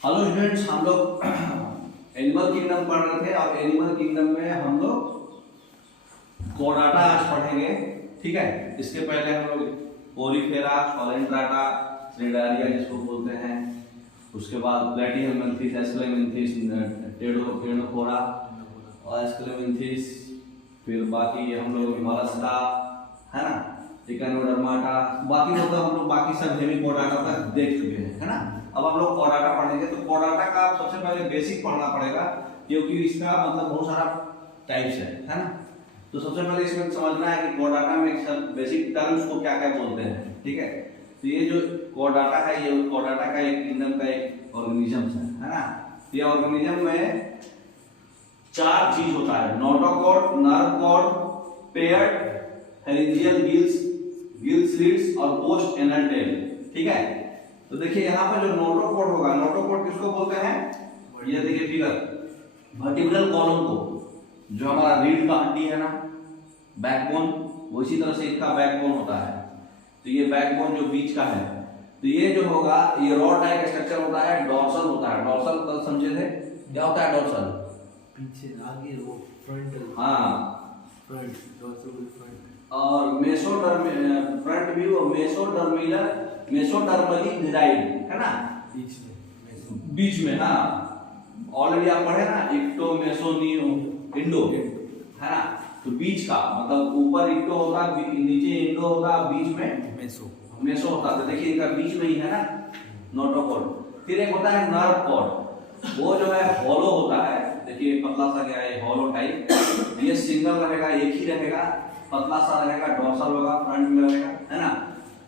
Hello students, हम लोग animal kingdom पढ़ रहे थे और एनिमल किंगडम में हम लोग कोडाटा आज पढ़ेंगे। ठीक है, इसके पहले हम लोग पोलीफेरा, कोलेंट्राटा, सिडारिया जिसको बोलते हैं, उसके बाद प्लेटिहेल्मिन्थेस, एस्क्लेमिन्थेस, टेनोफोरा और एस्क्लेमिन्थेस, फिर बाकी हम लोग मोलस्का है ना, इकोनोडर्माटा, बाकी मतलब हम लोग बाकी सब हेमिकोडाटा तक देख चुके हैं, है ना। अब हम लोग कोडाटा पढ़ेंगे। तो कोडाटा का सबसे पहले बेसिक पढ़ना पड़ेगा क्योंकि इसका मतलब बहुत सारा टाइप्स है ना। तो सबसे पहले इसमें समझना है कि कोडाटा में सब बेसिक टर्म्स को क्या क्या बोलते हैं। ठीक है, तो ये जो कोडाटा है, ये कोडाटा का एक किंगडम का एक ऑर्गेनिज्म है ना। ये ऑर्गेनिज्म में चार चीज होता है: notochord, nerve cord, paired pharyngeal gill slits और पोस्ट एनल टेल। ठीक है, तो देखिए यहाँ पर जो नोटोकॉड होगा, नोटोकॉड किसको बोलते हैं? ये देखिए फिगर, वर्टिब्रल कॉलम को, जो हमारा रीढ़ का हड्डी है ना, बैकबोन, वो इसी तरह से इसका बैकबोन होता है। तो ये बैकबोन जो बीच का है, तो ये जो होगा ये रॉड टाइप स्ट्रक्चर होता है, डोर्सल होता है। डोर्सल कल समझे थे क्या होता है? डोर्सल पीछे आगे, वो फ्रंट, हाँ फ्रंट, डोर्सल फ्रंट, और मेसोडर्म फ्रंट व्यू और मेसोडर्मिलर, मेसोडर्मली विराइड है ना, बीच में। हाँ, ऑलरेडी आप पढ़े ना, इक्टो, मेसो, नियो, इंडो है ना। तो बीच का मतलब ऊपर इक्टो होगा, नीचे इंडो होगा, बीच में मेसो होता है। तो देखिए इनका बीच में ही है ना नोटोकॉड। फिर एक होता है नर्व कॉड, वो जो है हॉलो होता है। देखिए पतला सा क्या है, हॉलो टाइप। ये सिंगल रहेगा, एक ही रहेगा, पतला सा रहेगा, डोर्सल होगा, फ्रंट में रहेगा, है ना।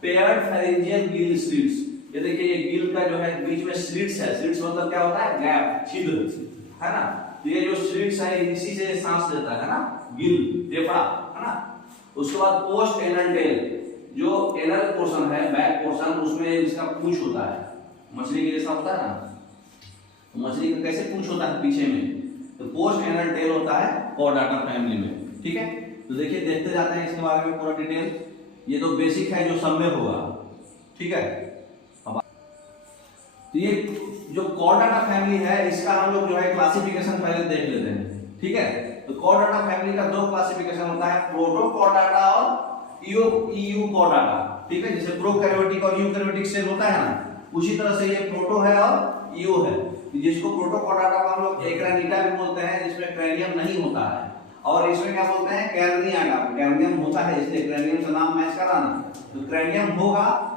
पेयर्ड फेरिंजियल गिल स्लिट्स, ये देखिए ये गिल का जो है बीच में स्लिट्स है। स्लिट्स मतलब क्या होता है? गैप, छिद्र है ना। तो ये जो स्लिट्स है इसी से सांस लेता है ना, गिल, फेफड़ा है ना। उसके बाद पोस्ट एनल टेल, जो एनल पोर्शन है, बैक पोर्शन, उसमें इसका पूंछ होता है, मछली के जैसा होता है ना। तो मछली का कैसे पूंछ होता है? पीछे में। तो पोस्ट एनल टेल होता है कोडाटा फैमिली में। ठीक है, तो देखिए देखते जाते हैं इसके बारे में पूरा डिटेल। ये तो बेसिक है जो सब में होगा। ठीक है, अब तो ये जो कोडाटा फैमिली है, इसका हम लोग जो है क्लासिफिकेशन पहले देख लेते हैं। ठीक है, तो कोडाटा फैमिली का दो क्लासिफिकेशन होता है, प्रोटोकोडाटा और ईयू कोडाटा। ठीक है, जैसे प्रोकैरियोटिक और यूकैरियोटिक सेल होता है ना, उसी तरह से ये प्रोटो है और ईयू है। जिसको प्रोटोकोडाटा को हम लोग एकरानिटा भी बोलते हैं, जिसमें क्रैनियम नहीं होता है। और इसमें क्या बोलते हैं? कैर्नियाटा। क्रैनियम होता है, इसलिए क्रैनियम से नाम मैच कराना। तो क्रैनियम होगा,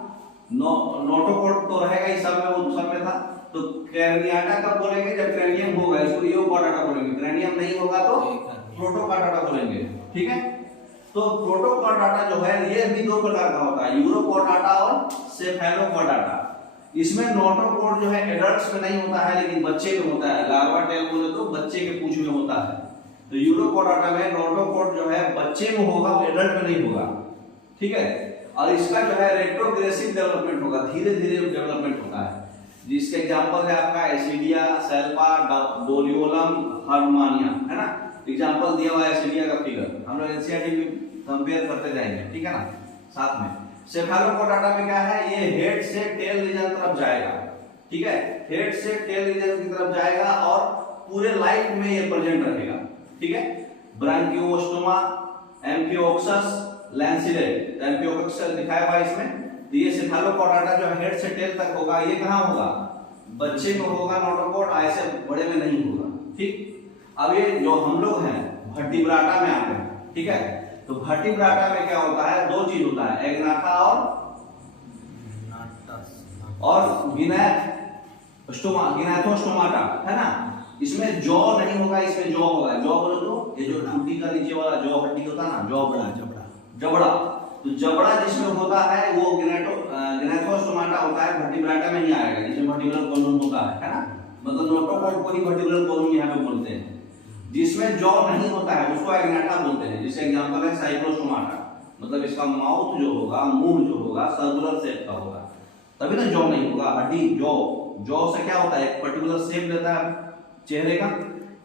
नोटोकॉड तो रहेगा ही सब में, वो सब में था। तो कैर्नियाटा कब बोलेंगे? जब क्रैनियम होगा, इसको ईयोकोडाटा बोलेंगे। क्रैनियम नहीं होगा तो प्रोटोकोडाटा बोलेंगे। ठीक है, तो प्रोटोकोडाटा जो है ये भी दो प्रकार का होता है, यूरोकोडाटा और सेफेलोकोडाटा। इसमें नोटोकॉड जो है एडल्ट्स में नहीं होता है, लेकिन बच्चे में होता है। लार्वा टेल बोले तो बच्चे के पूंछ में होता है। तो यूरोकोडाटा में नोटोकॉड जो है बच्चे में होगा, वो एडल्ट में नहीं होगा। ठीक है, और इसका जो है रेट्रोग्रेसिव डेवलपमेंट होगा, धीरे धीरे डेवलपमेंट होता है। जिसके एग्जांपल है आपका एसिडिया, सेल्पा, डोलियोलम, हर्मानिया, है ना। एग्जांपल दिया हुआ है एसिडिया का फिगर, हम लोग एनसीईआरटी में कंपेयर करते जाएंगे। ठीक है ना, साथ में। सेफेलोकोडाटा में क्या है? ये हेड से टेल रीजन तरफ जाएगा। ठीक है, हेड से टेल रीजन की तरफ जाएगा और पूरे लाइफ में ये प्रेजेंट रहेगा। ठीक है, ब्रांकियोस्टोमा, एम्फियोक्सस, लैंसिलेट, एम्फियोक्सस दिखाया हुआ इसमें। तो ये सेफेलोकोडाटा जो हेड से टेल तक होगा, ये कहां होगा? बच्चे में होगा नोटोकॉड, ऐसे बड़े में नहीं होगा। ठीक, अब ये जो हम लोग हैं वर्टिब्राटा में आते हैं। ठीक है, तो वर्टिब्राटा में क्या होता है? दो चीज होता है, एग्नाटा और गिनैथोस्टोमाटा, है ना। इसमें जॉ नहीं होगा, इसमें जॉ होगा। जॉ बोलो तो ये जो ठुड्डी का नीचे वाला जॉ हड्डी होता है ना, जॉ बड़ा, जबड़ा। तो जबड़ा जिसमें होता है वो गिनैथोस्टोमाटा होता है, वर्टिब्राटा में नहीं आएगा, जिसमें वर्टिब्रल कॉलम होता है ना। मतलब नोटोकॉड को ही वर्टिब्रल कॉलम यहाँ पे बोलते हैं। जिसमें जॉ नहीं होता है उसको एग्नाटा बोलते हैं। जैसे एग्जांपल है साइक्लोस्टोमाटा, मतलब इसका माउथ जो होगा, मुंह जो होगा, सर्कुलर शेप का होगा, तभी ना जॉ नहीं होगा। हड्डी जॉ से क्या होता है? एक पर्टिकुलर शेप देता है चेहरे का।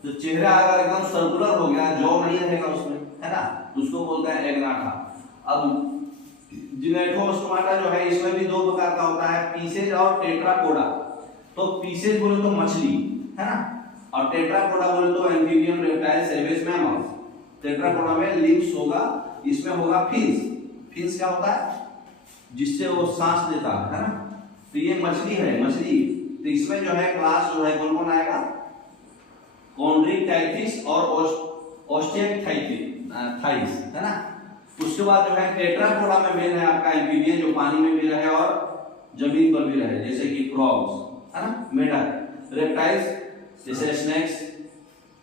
तो चेहरा अगर एकदम सर्कुलर हो गया, जॉ नहीं रहेगा उसमें, है ना, तो उसको बोलते हैं एग्नाटा। अब जिनेथोस्टोमाटा जो है, इसमें भी दो प्रकार का होता है, पीसेज और टेट्राकोडा। तो पीसेज बोले तो मछली, है ना। और टेट्रापोडा बोले तो amphibian, reptile, savage, mammals. Tetrapoda में लिम्स होगा, इसमें होगा फिन्स। फिन्स क्या होता है? जिससे वो सांस लेता है ना। तो ये मछली है, मछली। तो इसमें जो है क्लास जो है कौन कौन आएगा? कॉन्ड्रिकटाइथिस और ऑस्टियोथाइस, है ना। उसके बाद जो है टेट्रापोडा में मेन है आपका एम्फीबियन, जो पानी में भी रहे और जमीन पर भी रहे, जैसे कि फ्रॉग्स, है ना, मेढक। रेप्टाइल्स जैसे स्नेक्स,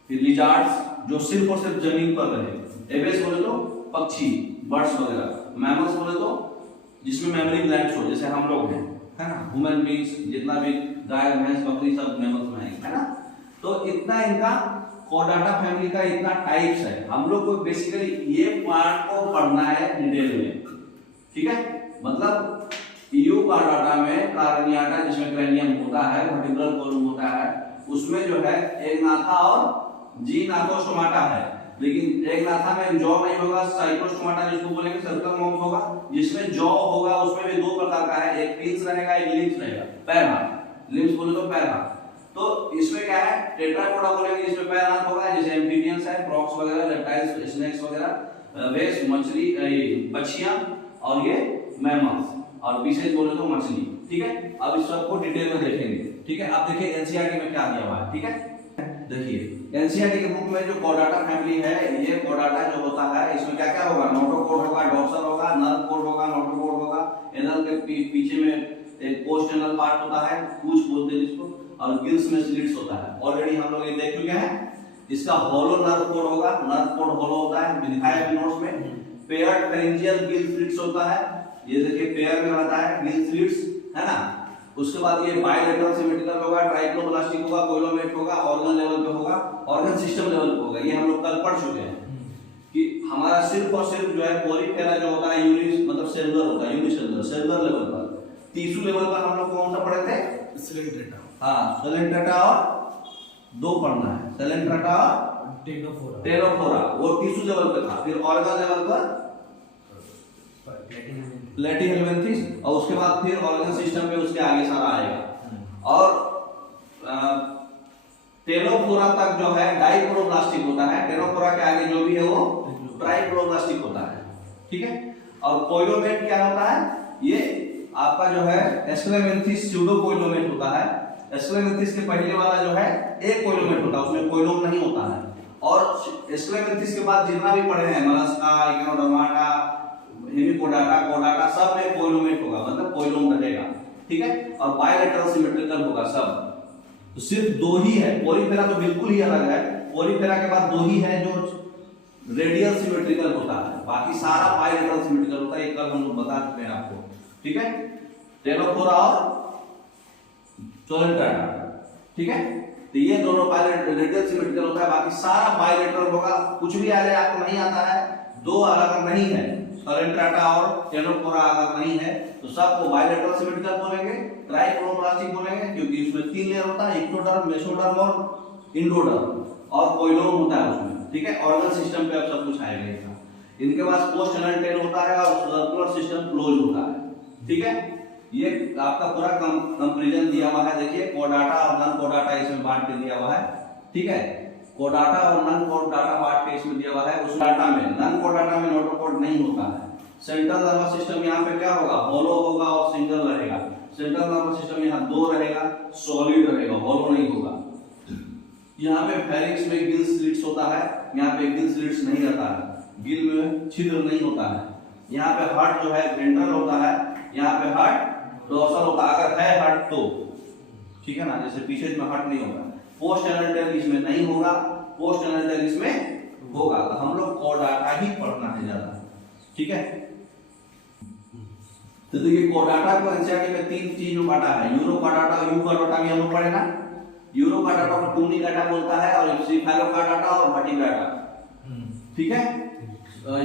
फिर लिजार्ड्स जो सिर्फ और सिर्फ जमीन पर रहे। एवेस बोले तो पक्षी, बर्ड्स वगैरह। मैमल्स बोले तो जिसमें मेमोरी ग्लैंड्स हो, जैसे हम लोग हैं, है ना। ह्यूमन बीइंग्स जितना भी गाय, भैंस, बकरी सब मैमल्स में आएंगे, है ना। तो इतना इनका कॉर्डाटा फैमिली का इतना टाइप्स है। हम लोग को बेसिकली ये पार्ट को पढ़ना है डिटेल में, ठीक है। मतलब यूकार्डाटा में कार्नियाटा जिसमें क्रैनियम होता है, वर्टिब्रल कॉलम होता है, उसमें जो है एग्नाथा और जीनाथोस्टोमाटा है। लेकिन एग्नाथा में जॉ नहीं होगा, साइक्लोस्टोमाटा जिसको बोलेंगे सर्कल माउथ होगा, जिसमें जॉ होगा। उसमें भी दो प्रकार का है, एक पिंस रहेगा, एक लिम्स रहेगा, पैर हाथ। लिम्स बोले तो पैर हाथ। तो इसमें क्या है? टेट्रापोडा बोलेंगे इसमें पैर हाथ होगा, जैसे एम्फीबियंस है, फ्रॉग्स वगैरह, रेप्टाइल्स, स्नेक्स वगैरह, वेस मछली, पक्षियां, और ये मैमल्स। और पीसेज बोले तो मछली, ठीक है। अब इस सबको डिटेल में देखेंगे, ठीक है। अब देखिए एनसीईआरटी में क्या दिया हुआ है, ठीक है। देखिए एनसीईआरटी के बुक में जो कॉर्डाटा फैमिली है, ये कॉर्डाटा जो होता है इसमें क्या क्या होगा? नोटोकॉर्ड होगा, डॉर्सल होगा, नर्व कॉर्ड होगा, नोटोकॉर्ड होगा, एनल के पीछे में एक पोस्ट एनल पार्ट होता है, पूंछ बोलते हैं जिसको, और गिल्स में स्लिट्स होता है। ऑलरेडी हम लोग ये देख चुके हैं। इसका होलो नर्व कॉर्ड होगा, नर्व कॉर्ड होलो होता है, दिखाया है नोट्स में। पेयर्ड फेरिंजियल गिल स्लिट्स होता है, ये देखिए पेयर में रहता है गिल स्लिट्स, है ना। उसके बाद ये बायलेटरल सिमेट्रिकल होगा, ट्राइक्लोप्लास्टिक होगा, कोइलोमेट होगा, ऑर्गन लेवल पे होगा, ऑर्गन सिस्टम लेवल पे होगा। ये हम लोग कल पढ़ चुके हैं कि हमारा सिर्फ और सिर्फ जो है पोरीफेरा जो होता है मतलब सेलुलर होता है, यूनिसेलुलर, सेलुलर लेवल पर। टिश्यू लेवल पर हम लोग कौन सा पढ़े थे? सिलेंट्रेटा। हाँ, सेलेंट्रेटा और दो पढ़ना है, सेलेंट्रेटा और टेनोफोरा, वो टिश्यू लेवल पे था। फिर ऑर्गन लेवल पर प्लेटिहेल्मिन्थेस, और उसके बाद फिर ऑर्गन सिस्टम पे उसके आगे सारा आएगा। और टेनोफोरा तक जो है डाइक्लोरोब्लास्टिक होता है, टेनोफोरा के आगे जो भी है वो ट्राइक्लोरोब्लास्टिक होता है, ठीक है। और कोइलोमेट क्या होता है? ये आपका जो है एस्क्लेमेंथिस स्यूडोकोइलोमेट होता है। एस्क्लेमेंथिस के पहले वाला जो है एक कोइलोमेट होता है, उसमें कोइलोम नहीं होता है। और एस्क्लेमेंथिस के बाद जितना भी पढ़े हैं, मोलस्का, इक्नोडर्माटा, हेमिकोडाटा, कोडाटा, सब में कोइलोमेट होगा, मतलब कोइलोम रहेगा, ठीक है। और बायलेटरल सिमेट्रिकल होगा सब। तो सिर्फ दो ही है, पोरीफेरा तो बिल्कुल ही अलग है। पोरीफेरा के बाद दो ही है जो रेडियल सिमेट्रिकल होता है, बाकी सारा बायलेटरल सिमेट्रिकल होता है। एक कल हम लोग बता चुके हैं आपको, ठीक है। टेनोफोरा और सोलेंट्रेटा, ठीक है। तो ये दोनों रेडियल सिमेट्रिकल होता है, बाकी सारा बायलेटरल होगा। कुछ भी आ जाए आपको नहीं आता है, दो अलग नहीं है, सोलेंट्रेटा और टेनोफोरा अगर नहीं है तो सबको बायलेटरल सिमेट्रिकल बोलेंगे, ट्राइक्लोरोब्लास्टिक बोलेंगे, क्योंकि इसमें 3 लेयर होता है, एक्टोडर्म, मेसोडर्म और इंडोडर्म, और कोइलोम होता है उसमें, ठीक है। ऑर्गन सिस्टम पे अब सब कुछ आएगा। इनके पास पोस्ट एनल टेल होता है और सर्कुलर सिस्टम क्लोज होता है, ठीक है। ये आपका पूरा कंपैरिजन दिया हुआ है, देखिए कोडाटा और नॉन कोडाटा इसमें बांट के दिया हुआ है, ठीक है। कोडाटा और नॉन कोडाटा बांट के इसमें दिया हुआ है। उस डाटा में नॉन कोडाटा में नोटोकॉर्ड नहीं होता है। सेंट्रल नर्वस सिस्टम यहाँ पे क्या होगा? होलो होगा और सिंगल रहेगा। सेंट्रल नर्वस सिस्टम यहाँ दो रहेगा, सॉलिड रहेगा, होलो नहीं होगा। यहाँ पे फेरिंक्स में गिल स्लिट्स होता है, यहाँ पे गिल स्लिट्स नहीं रहता है, गिल में छिद्र नहीं होता है। यहाँ पे हार्ट जो है वेंट्रल होता है, यहाँ पे हार्ट डोर्सल होता है, अगर है हार्ट तो, ठीक है ना। जैसे पीछे में हार्ट नहीं होगा। पोस्ट एनल टेल इसमें नहीं होगा, पोस्ट एनल टेल इसमें होगा। तो हम लोग कोडाटा ही पढ़ना है ज्यादा, ठीक है। तो देखिए कोडाटा को एनसीईआरटी में 3 चीज में बांटा है। यूरोकार्डाटा, यूकार्डाटा भी हम लोग पढ़े ना। यूरोकार्डाटा को टूनिकाटा बोलता है, और सेफेलोकार्डाटा और वर्टिब्राटा, ठीक है।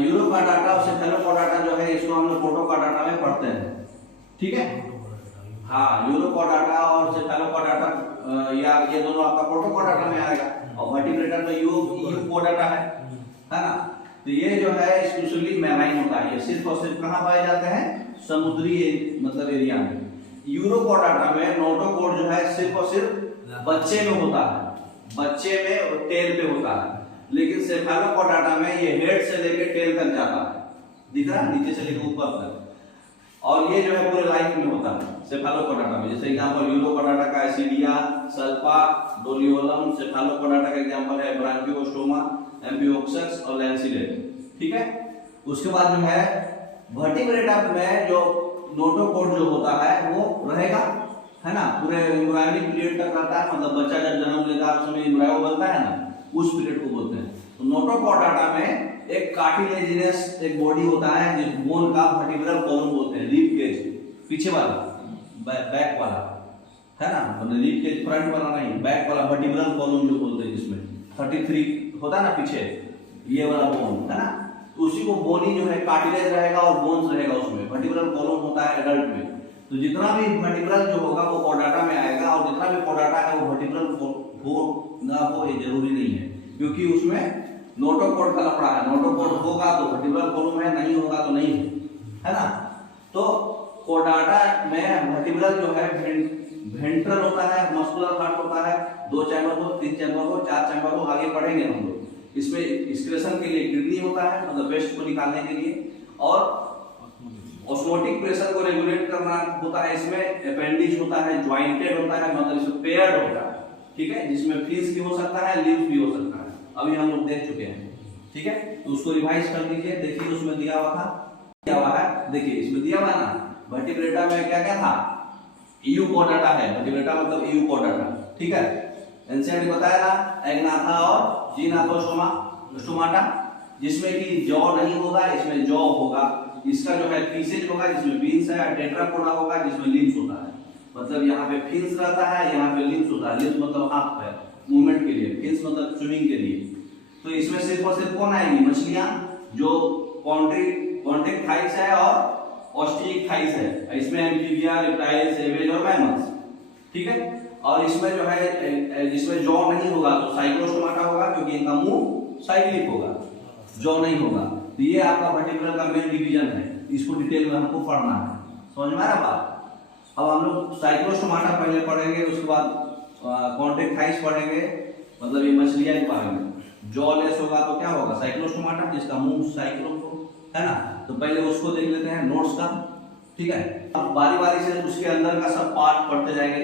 यूरोकार्डाटा और सेफेलोकार्डाटा जो है इसको हम लोग प्रोटोकार्डाटा में पढ़ते हैं, ठीक है। हाँ, यूरोकार्डाटा और सेफेलोकार्डाटा ये दोनों आपका प्रोटोकार्डाटा में आएगा, और वर्टिब्रेटा तो यूकोडाटा है ना। तो ये जो है एक्सक्लूसिवली मैराइन होता है, ये सिर्फ और सिर्फ कहाँ पाए जाते हैं? समुद्री मतलब एरिया में। यूरोकोडाटा में नोटोकोड जो है सिर्फ और सिर्फ बच्चे में होता है, बच्चे में और टेल पे होता है, लेकिन सेफेलोकोडाटा में ये हेड से लेके टेल तक जाता है, दिख रहा है, नीचे से लेकर ऊपर तक। और ये जो है पूरे लाइफ में होता है सेफेलोकोडाटा में। जैसे एग्जांपल यूरोकोडाटा का एसिडिया, सल्फा, डोलियोलम। सेफेलोकोडाटा का एग्जांपल है ब्रांकियोस्टोमा, एम्फिओक्सेक्स और लैंसिलेट। ठीक है, उसके बाद जो है वर्टिब्रेटा में जो नोटोकोड जो होता है वो रहेगा, है ना, पूरे एम्ब्रायोनिक पीरियड तक रहता है, मतलब बच्चा जब जन्म लेता है उस समय एम्ब्रायो बनता है ना, उस पीरियड को बोलते हैं। तो नोटोकोडाटा में एक कार्टिलेजिनस एक बॉडी होता है जिस बोन का वर्टिब्रल कॉलम बोलते हैं, रिब केज पीछे वाला, बैक वाला, है ना, मतलब रिब केज फ्रंट वाला नहीं, बैक वाला वर्टिब्रल कॉलम जो बोलते हैं, जिसमें 33 होता है ना पीछे, ये वाला बोन है ना, तो उसी को बोनी जो है कार्टिलेज रहेगा और बोन्स रहेगा उसमें, वर्टिब्रल कॉलम होता है एडल्ट में। तो जितना भी वर्टिब्रल जो होगा वो कोडाटा में आएगा, और जितना भी कोडाटा है वो वर्टिब्रल हो ना हो ये जरूरी नहीं है, क्योंकि उसमें नोटोकोड का लफड़ा है। नोटोकोड होगा तो वर्टिब्रल कॉलम है, नहीं होगा तो नहीं है ना। तो कोडाटा में वर्टिब्रल जो है वेंट्रल होता है, मस्कुलर हार्ट होता है, 2 चैम्बर हो, 3 चैम्बर हो, 4 चैम्बर हो, आगे पढ़ेंगे हम लोग। इसमें एक्सक्रेशन के लिए किडनी होता है, मतलब वेस्ट को निकालने के लिए, और ऑस्मोटिक प्रेशर को रेगुलेट करना होता है। इसमें अपेंडिक्स होता है, ज्वाइंटेड होता है, मतलब इसमें पेयर्ड होता है, ठीक है, जिसमें फिंस भी हो सकता है, लिम्फ भी हो सकता है, अभी हम लोग देख चुके हैं। ठीक है, तो उसको रिवाइज कर लीजिए। देखिए उसमें दिया हुआ था, दिया हुआ है, देखिए इसमें दिया हुआ है ना, वर्टिब्रेटा में क्या क्या था, यूकोडाटा है, वर्टिब्रेटा मतलब यूकोडाटा, ठीक है। एंशिएंट ने बताया ना, एग्नाथा और जीनाथोस्टोमाटा, जिसमें कि जॉ नहीं होगा, इसमें जॉ होगा। इसका जो है फीसेज होगा जिसमें बीन्स है, टेट्रापोडा होगा जिसमें लिम्स होता है, मतलब यहाँ पे फिन्स रहता है, यहाँ पे लिम्स होता है। लिम्स मतलब हाथ पैर मूवमेंट के लिए, फिन्स मतलब स्विमिंग के लिए। तो इसमें सिर्फ और सिर्फ कौन आएगी, मछलियां जो कॉन्ट्रिक थाइस है और ऑस्टिक थाइस है। इसमें एम्फीबिया, रेप्टाइल, सेवेज और मैमल्स, ठीक है। और इसमें जो है जिसमें जॉ नहीं होगा तो साइक्लोस्टोमाटा होगा, क्योंकि इनका मुंह साइक्लिक होगा, जॉ नहीं होगा। तो ये आपका वर्टिब्रल का मेन डिवीजन है, इसको डिटेल में हमको पढ़ना है, समझ में आ रहा बात। अब हम लोग साइक्लोस्टोमाटा पहले पढ़ेंगे, उसके बाद कॉन्ट्रिक थाइस पढ़ेंगे, मतलब ये मछलियां ही पढ़ेंगे। जॉ लेस होगा तो क्या होगा, साइक्लोस्टोमाटा, जिसका मुंह साइक्लो है ना। तो पहले उसको देख लेते हैं नोट्स का, ठीक है। अब बारी बारी से उसके अंदर का सब पार्ट पढ़ते जाएंगे।